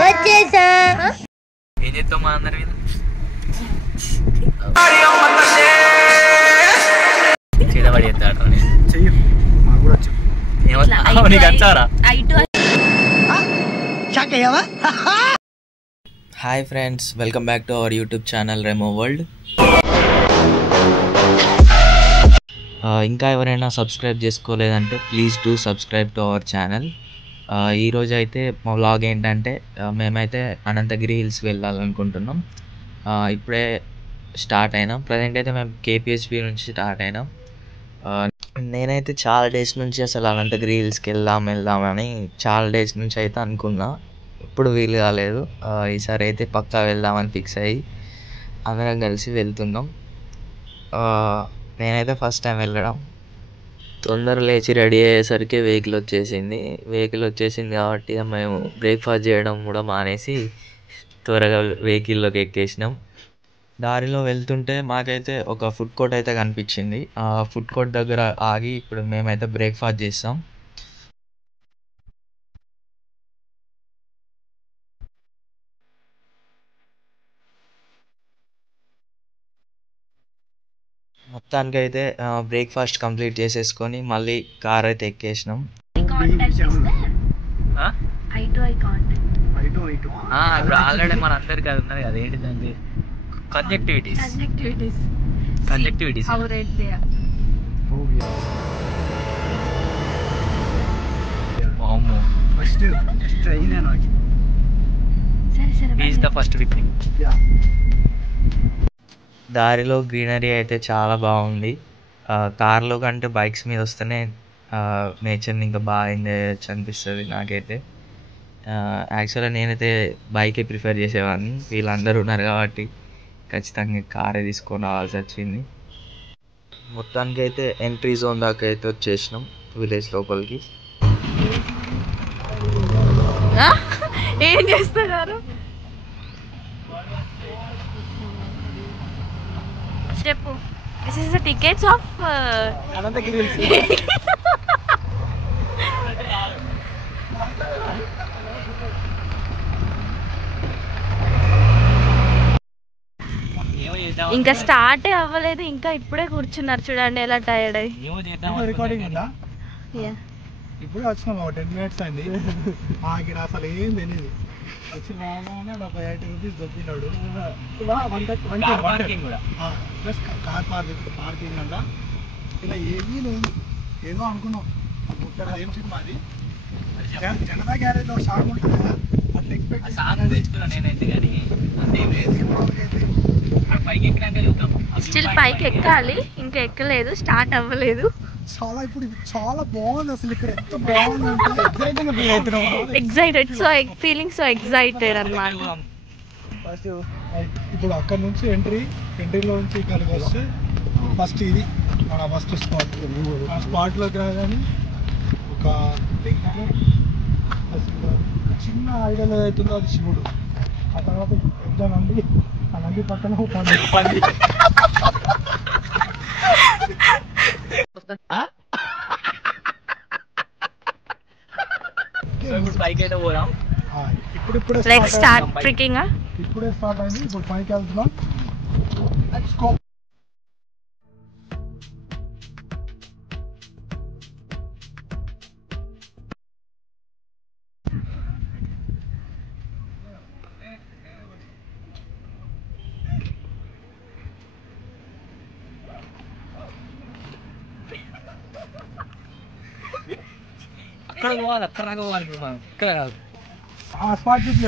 వచ్చేసా ఏం చేస్తాం మా అందరి మీద చీడబడి చేస్తాడు నీకు వచ్చారా? Hi friends, welcome back to our YouTube channel Remo World. ఇంకా ఎవరైనా సబ్స్క్రైబ్ చేసుకోలేదంటే please do subscribe to our channel. ఈరోజు అయితే మా వ్లాగ్ ఏంటంటే మేమైతే అనంతగిరి హిల్స్ వెళ్ళాలనుకుంటున్నాం. ఇప్పుడే స్టార్ట్ అయినాం. ప్రజెంట్ అయితే మేము కేపీహెచ్పి నుంచి స్టార్ట్ అయినాం. నేనైతే చాలా డేస్ నుంచి అసలు అనంతగిరి హిల్స్కి వెళ్దామని చాలా డేస్ నుంచి అయితే అనుకున్నా. ఎప్పుడు వీలు కాలేదు. ఈసారి అయితే పక్కా వెళ్దామని ఫిక్స్ అయ్యి అందరం కలిసి వెళ్తున్నాం. నేనైతే ఫస్ట్ టైం వెళ్ళడం. తొందర లేచి రెడీ అయ్యేసరికి వెహికల్ వచ్చేసింది కాబట్టి మేము బ్రేక్ఫాస్ట్ చేయడం కూడా మానేసి త్వరగా వెహికల్లోకి ఎక్కేసినాం. దారిలో వెళ్తుంటే మాకైతే ఒక ఫుడ్ కోర్ట్ అయితే కనిపించింది. ఆ ఫుడ్ కోర్ట్ దగ్గర ఆగి ఇప్పుడు మేమైతే బ్రేక్ఫాస్ట్ చేస్తాం. మొత్తానికైతే బ్రేక్ఫాస్ట్ కంప్లీట్ చేసేసుకొని మళ్ళీ కార్ అయితే ఎక్కేసినాం. ఇప్పుడు ఆల్రెడీ మన అందరికి అది ఉన్నది కదా, ఏంటిదండి కంజక్టివిటీస్. దారిలో గ్రీనరీ అయితే చాలా బాగుంది. కార్లో కంటే బైక్స్ మీద వస్తేనే నేచర్ని ఇంకా బాగా ఎంజాయ్ చేయొచ్చు అనిపిస్తుంది నాకైతే. యాక్చువల్గా నేనైతే బైకే ప్రిఫర్ చేసేవాడిని. వీళ్ళందరూ ఉన్నారు కాబట్టి ఖచ్చితంగా కారే తీసుకొని రావాల్సి వచ్చింది. మొత్తానికి అయితే ఎంట్రీ జోన్ దాకా అయితే వచ్చేసినాం, విలేజ్ లోపలికి. ఏం చేస్తున్నారు? చెప్పు. This is the tickets of Ananthagiri hills. ఇంకా స్టార్ట్ అవ్వలేదు, ఇంకా ఇప్పుడే కూర్చున్నారు చూడండి ఎలా టైర్డ్ అయ్యి. ఇప్పుడు వచ్చినాం, 10 minutes అయింది. ఇక్కడ అసలు ఏం తెలియదు. వచ్చి రాగానే ఒక 80 రూపీస్ దొబ్బినాడు. ప్లస్ కార్ పార్కింగ్ అంట. ఇలా ఏమీ లేదు. ఏదో అనుకున్నాం ఏం సినిమా అది, జనతా గ్యారేజ్ లో షాప్ ఉంటుంది కదా, అట్లా స్టిల్ పైకి ఎక్కాలి, ఇంకా ఎక్కలేదు, స్టార్ట్ అవ్వలేదు. చాలా ఇప్పుడు చాలా బాగుంది అసలు. ఇక్కడ ఎంత బాగుంది, excited, so feeling so excited అన్నమాట. ఫస్ట్ ఇప్పుడు అక్కడ నుంచి ఎంట్రీలో నుంచి ఇక్కడికి వస్తే ఫస్ట్ ఇది మన ఫస్ట్ స్పాట్. ఆ స్పాట్లోకి రాగానే ఒక చిన్న ఐడియల్ ఏదైతుందో అది శివుడు. ఆ తర్వాత పెద్ద నంది, ఆ నంది పక్కన పంది. ఇప్పుడే స్టార్ట్ అయింది. ఇప్పుడు పైకి వెళ్తున్నాం. ఆ స్పాట్ చూసి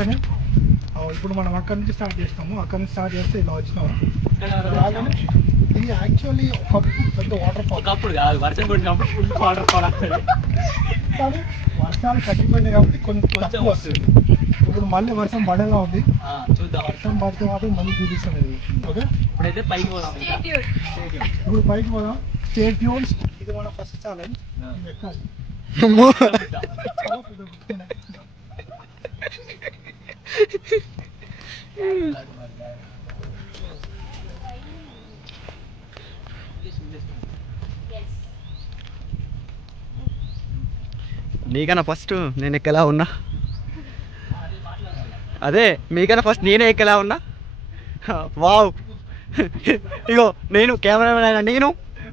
ఇప్పుడు మనం అక్కడి నుంచి స్టార్ట్ చేస్తాము. అక్కడి నుంచి స్టార్ట్ చేస్తే ఇలా వచ్చినాము. ఇది యాక్చువల్లీ ఒకప్పుడు పెద్ద వాటర్ ఫాల్. ఒకప్పుడు కాదు, వర్షం కొట్టినప్పుడు వాటర్ ఫాల్ వస్తుంది. కానీ వర్షాలు తగ్గిపోయినాయి కాబట్టి కొంచెం వస్తుంది. ఇప్పుడు మళ్ళీ వర్షం పడేలా ఉంది, చూద్దాం. వర్షం పడితే మాత్రం మళ్ళీ చూపిస్తుంది. ఓకే, ఇప్పుడైతే పైకి పోదాం. ఇప్పుడు పైకి పోదాం. Stay tunes. ఇది మన ఫస్ట్ ఛాలెంజ్. ఎక్కాలి. నీకన్నా ఫస్ట్ నేను ఎక్కలా ఉన్నా. అదే మీకన్నా ఫస్ట్ నేనే ఎక్కలా ఉన్నా. వావ్ ఇగో నేను కెమెరామెన్ అయినా నేను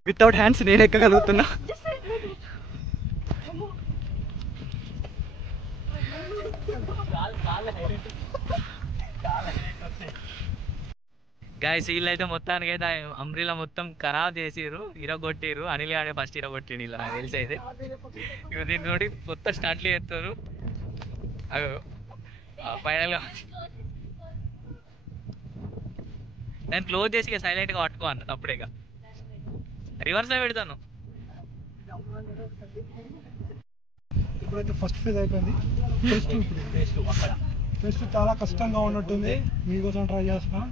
వితౌట్ హ్యాండ్స్ నేను ఎక్కగలుగుతున్నా. గాయస్ వీళ్ళైతే మొత్తానికి అయితే అంబ్రిలా మొత్తం ఖరాబ్ చేసిర్రు, ఇరగొట్టిర్రు. అనిల్ గాడే ఫస్ట్ ఇరగొట్టిండు ఇలా నాకు తెలిసి అయితే. ఇక దీన్ని నోటి మొత్తం స్టార్ట్లు చేస్తారు. ఫైనల్గా దాన్ని క్లోజ్ చేసి ఇక సైలెంట్గా పట్టుకో అన్న అప్పుడే. ఇక రివర్స్లో పెడతాను. ఇప్పుడైతే ఫస్ట్ ఫేజ్ అయిపోయింది. ఫేజ్ చాలా కష్టంగా ఉన్నట్టుంది, మీకోసం ట్రై చేస్తున్నా.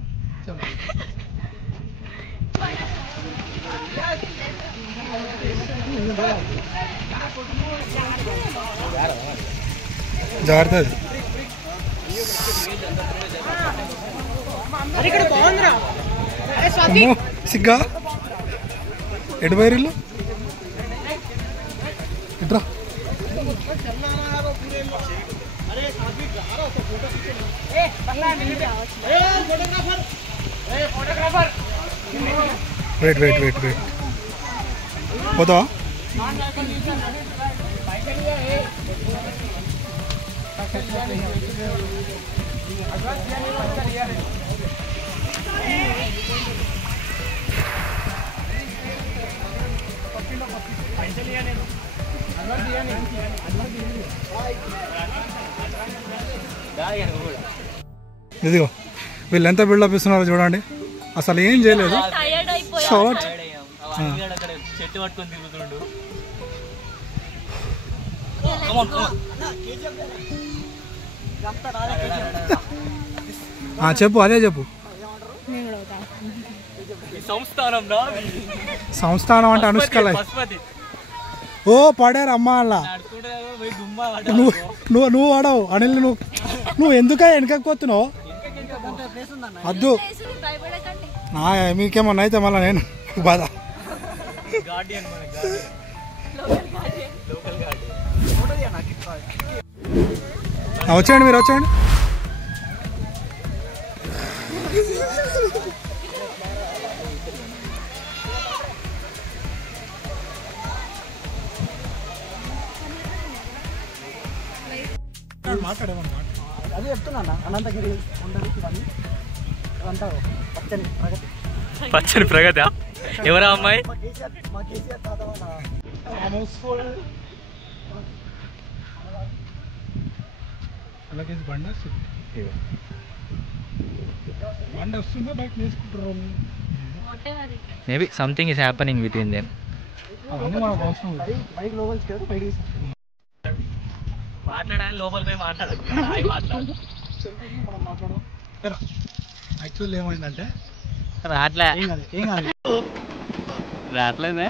జాగ్రత్త సిగ్గా ఎటు బైరిల్లు ఇట్రా. వెయిట్ వెయిట్ వెయిట్ వెయిట్ పోతావా? ఇదిగో వీళ్ళు ఎంత బిల్డప్ ఇస్తున్నారో చూడండి. అసలు ఏం చేయలేదు. షార్ట్ చెట్టు పట్టుకొని తిరుగుతుండు. చెప్పు, అదే చెప్పు. సంస్థానం అంటే అనుష్కల. ఓ పడారు అమ్మ అలా. నువ్వు ఆడవు అనిల్. నువ్వు ఎందుక వెనకపోతున్నావు? వద్దు, మీకేమన్నా అయితే మళ్ళీ నేను బాధ. వచ్చేయండి, మీరు వచ్చేయండి. మాట్లాడేమన్నా అదే చెప్తున్నా. అనంతగిరి పచ్చని ప్రగతి. ఎవరా అమ్మాయి? Maybe something is happening between them. మాట్లాడాలి లోపల పోయి మాట్లాడాలి. యాక్చువల్లీ ఏమైందంటే రాట్లే రాట్లేదే.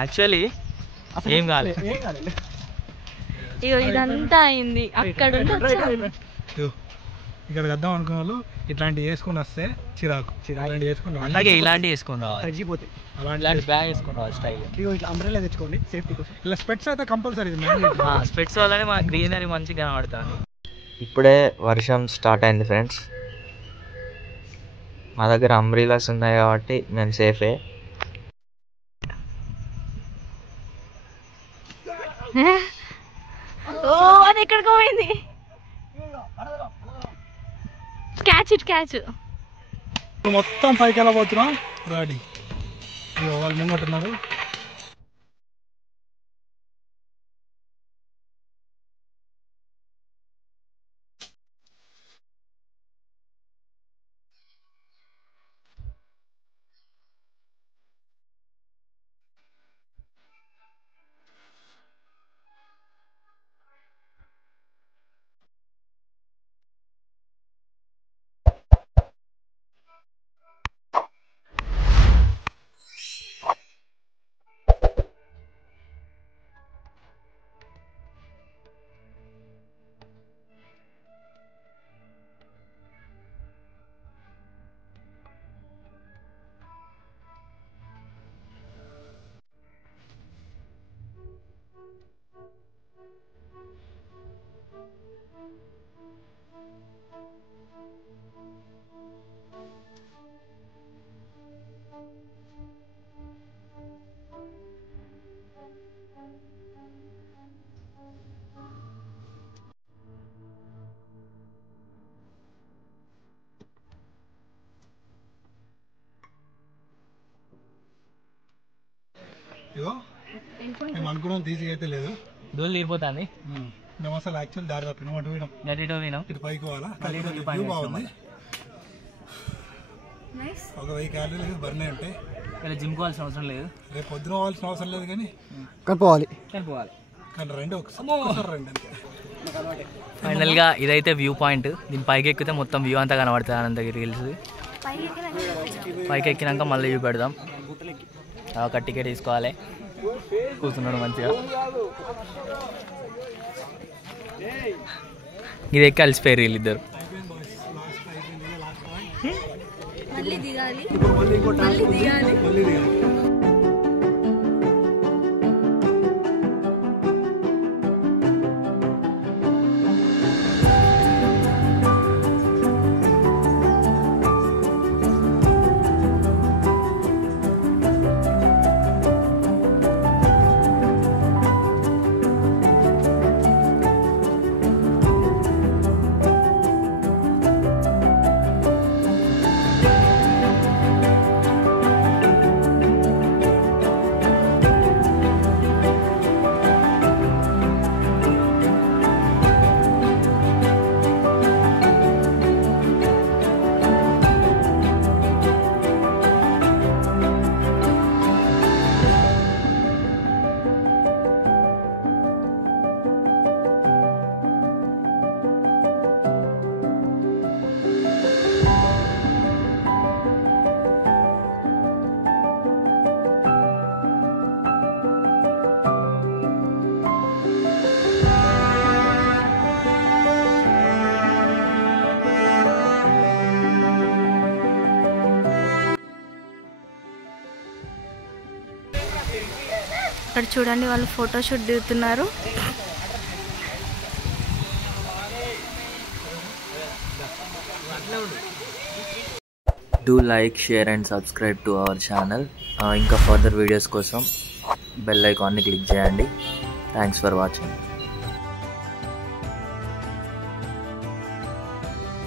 యాక్చువల్లీ ఏం కాలేదు. ఇదంతా అయింది అక్కడ. ఇక్కడ వద్దాం అనుకున్న వాళ్ళు ఇట్లాంటివి వేసుకుని వస్తే చిరాకు ఇలాంటి వేసుకుని అలాగే ఇలాంటివి వేసుకుని రావాలి. అలాంటి బ్యాగ్ వేసుకుని రావాలి స్టైల్. ఇట్లా అంబ్రెల్లా తెచ్చుకోండి సేఫ్టీ కోసం. ఇలా స్పెట్స్ అయితే కంపల్సరీ. స్పెట్స్ వల్లనే మా గ్రీనరీ మంచిగా కనబడతాను. ఇప్పుడే వర్షం స్టార్ట్ అయింది ఫ్రెండ్స్. మా దగ్గర అంబ్రిలాస్ ఉన్నాయి కాబట్టి మేము సేఫే. ఓ అది ఎక్కడికి పోయింది. క్యాచ్ మొత్తం పైకి వెళ్ళబోతున్నాం. రెడీ, వాళ్ళు ముంగట్టున్నారు. ఇగో మేము అనుకున్నాం తీసి అయితే లేదు, దోళ్ళు తీరిపోతుంది. మేము అసలు యాక్చువల్ దారి తప్పినాం, అటు పోయినాం, ఇటు పైకి పోవాలా. వ్యూ బాగుంది, ఒక 1000 క్యాలరీలు బర్న్ అయి ఉంటాయి. జిమ్ పోవాల్సిన అవసరం లేదు, రేపు పొద్దున పోవాల్సిన అవసరం లేదు, కానీ పోవాలి కానీ రండి ఒకసారి రండి అంతే. ఫైనల్గా ఇదైతే వ్యూ పాయింట్. దీని పైకి ఎక్కితే మొత్తం వ్యూ అంతా కనబడుతుంది అనంతగిరి హిల్స్. పైకి ఎక్కినాక మళ్ళీ వ్యూ పెడదాం. ఒక టికెట్ తీసుకోవాలి, కూర్చున్నాడు మంచిగా. ఇది ఎక్కి అలసిపోయారు వీళ్ళిద్దరు. ఇక్కడ చూడండి వాళ్ళు ఫోటోషూట్ దిగుతున్నారు. Do like, share and subscribe to our channel. ఇంకా ఫర్దర్ వీడియోస్ కోసం బెల్ ఐకాన్ని క్లిక్ చేయండి. Thanks for watching.